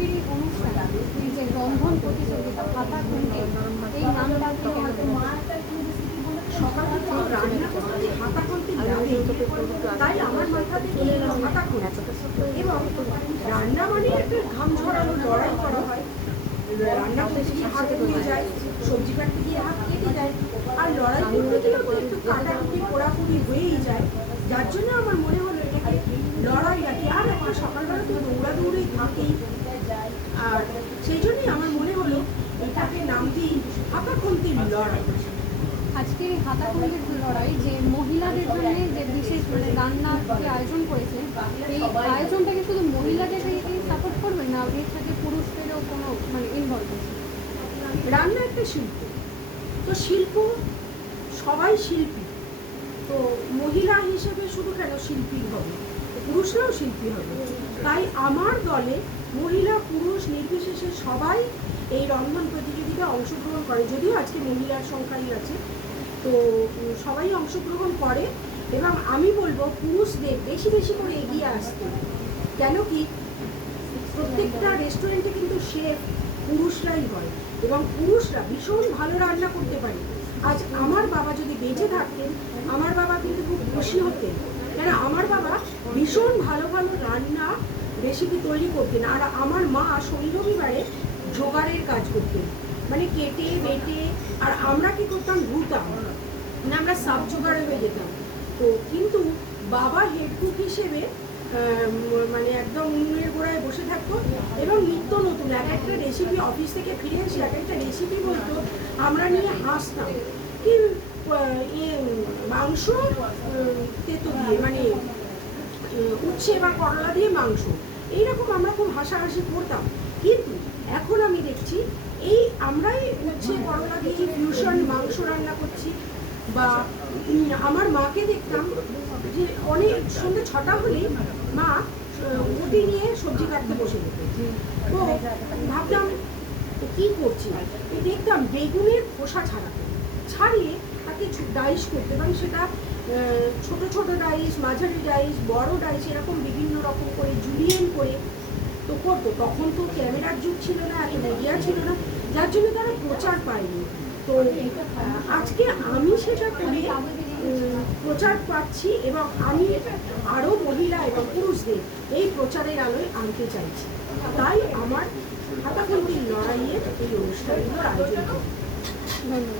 আজকের এই অনুষ্ঠান এই যে রন্ধন প্রতিযোগিতা হাতাখুন্তি এই নামটা সকাল থেকে রান্না করতে হাতাখুন্তি লাগে, তাই আমার মাথা থেকে হাতাখুন্তি। এবং রান্না মানে একটা ঘাম ঝরানো লড়াই করা হয়। রান্না করতে গিয়ে হাত পুড়ে যায়, সবজি কাটতে গিয়ে হাত কেটে যায়, আর লড়াই করতে গিয়েও তো একটু কাটাকুটি পোড়াপুড়ি হয়েই যায়। যার জন্য আমার মনে হলো এটাকে লড়াই রাখি। আর একটা সকালবেলা তো দৌড়াদৌড়ি থাকেই, আর সেই জন্যই আমার মনে হলো এটাকে নাম দিই হাতাখুন্তির লড়াই। আজকের এই হাতাখুন্তির লড়াই যে মহিলাদের জন্য যে বিশেষ মানে রান্নার যে আয়োজন করেছেন, এই আয়োজনটাকে শুধু মহিলাদেরকে সাপোর্ট করবেন না এর সাথে পুরুষদেরও কোনো মানে ইনভলভ আছে? রান্না একটা শিল্প, তো শিল্প সবাই শিল্পী, তো মহিলা হিসেবে শুধু কেন শিল্পী হবে, পুরুষরাও শিল্পী হবে। তাই আমার দলে মহিলা পুরুষ নির্বিশেষে সবাই এই রন্ধন প্রতিযোগিতায় অংশগ্রহণ করে। যদিও আজকে মহিলার সংখ্যাই আছে, তো সবাই অংশগ্রহণ করে। এবং আমি বলবো পুরুষদের বেশি বেশি করে এগিয়ে আসতে। কেন কি প্রত্যেকটা রেস্টুরেন্টে কিন্তু শেফ পুরুষরাই হয়, এবং পুরুষরা ভীষণ ভালো রান্না করতে পারে। আজ আমার বাবা যদি বেঁচে থাকতেন, আমার বাবা কিন্তু খুব খুশি হতেন, কেন আমার বাবা ভীষণ ভালো ভালো রান্না রেসিপি তৈরি করতেন। আর আমার মা শনি রবিবারে জোগাড়ের কাজ করতেন, মানে কেটে বেটে, আর আমরা কি করতাম ধুতাম, মানে আমরা সাব জোগাড়ে হয়ে যেতাম। তো কিন্তু বাবা হেড কুক হিসেবে মানে একদম উনুনের গোড়ায় বসে থাকতো, এবং নিত্য নতুন এক একটা রেসিপি অফিস থেকে ফিরে এসে এক একটা রেসিপি বলতো, আমরা নিয়ে হাসতাম। কি মাংস তেতো দিয়ে, মানে উচ্ছে বা করলা দিয়ে মাংস, এইরকম আমরা খুব হাসাহাসি করতাম। কিন্তু এখন আমি দেখছি এই আমরাই উচ্ছে করলা দিয়ে ফিউশন মাংস রান্না করছি। বা আমার মাকে দেখতাম যে অনেক সন্ধ্যে 6টা হলেই মা বটি নিয়ে সবজি কাটতে বসে যেত। তো ভাবতাম কী করছি, দেখতাম বেগুনের খোসা ছাড়িয়ে তাকে ডাইস করতে, এবং সেটা ছোট ছোট ডাইস, মাঝারি ডাইস, বড় ডাইস, এরকম বিভিন্ন রকম করে জুলিয়েন করে তো করতো। তখন তো ক্যামেরার যুগ ছিল না, এত মিডিয়া ছিল না, যার জন্য তারা প্রচার পায়নি। তো আজকে আমি সেটা করে প্রচার পাচ্ছি, এবং আমি আরও মহিলা এবং পুরুষদের এই প্রচারের আলোয় আনতে চাইছি। তাই আমার হাতাখুন্তির লড়াইয়ের এই অনুষ্ঠানগুলোর আয়োজন করি। ধন্যবাদ।